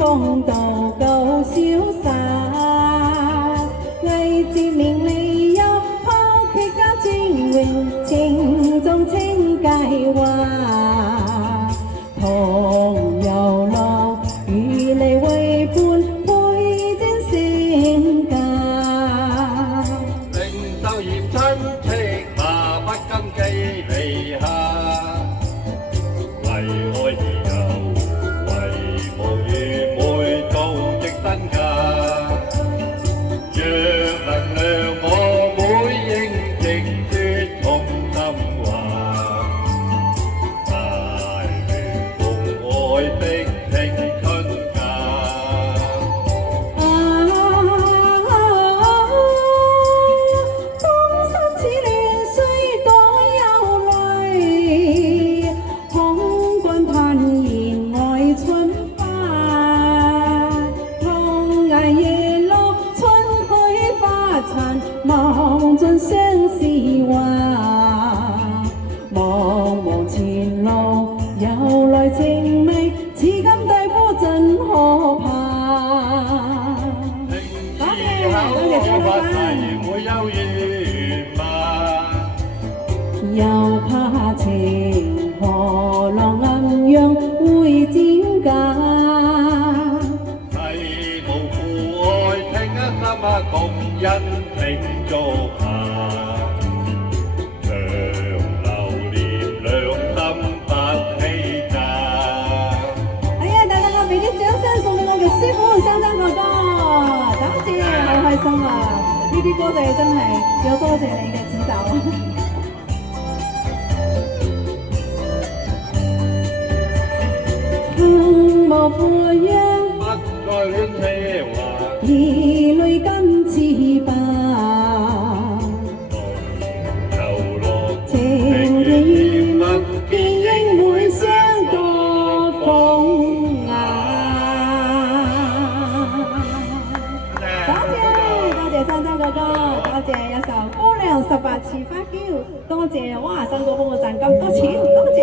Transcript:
風度夠瀟灑，勵志名利優，拋棄家尊榮，情重情計劃，同遊樂與你為伴，配肩性格。令鬥嫌親戚罵，不甘記離下，為愛而遊，為無緣。若能量我每應直說從心話，大願共愛的青春假。芳心似亂水多憂慮，空關盼言愛春花，紅顏夜落春去花殘，望盡相思話，茫茫前路由來情迷，此感對夫真可怕。多謝張老闆。會有緣嗎？又怕情河浪暗湧會漸假。係無負愛情一心共因情做下，長留念兩心不欺詐。哎呀，大家俾啲掌聲送俾我嘅師傅生生哥哥，多謝，好開心啊！呢啲歌仔真係要多謝你嘅指導。從無負約，不再戀奢華，兒女今次吧。遊樂情緣如蜜，便應會相多風雅。多謝生生哥哥，多謝一首《姑娘18次花嬌》，多謝哇新歌幫我賺咁多錢，多謝。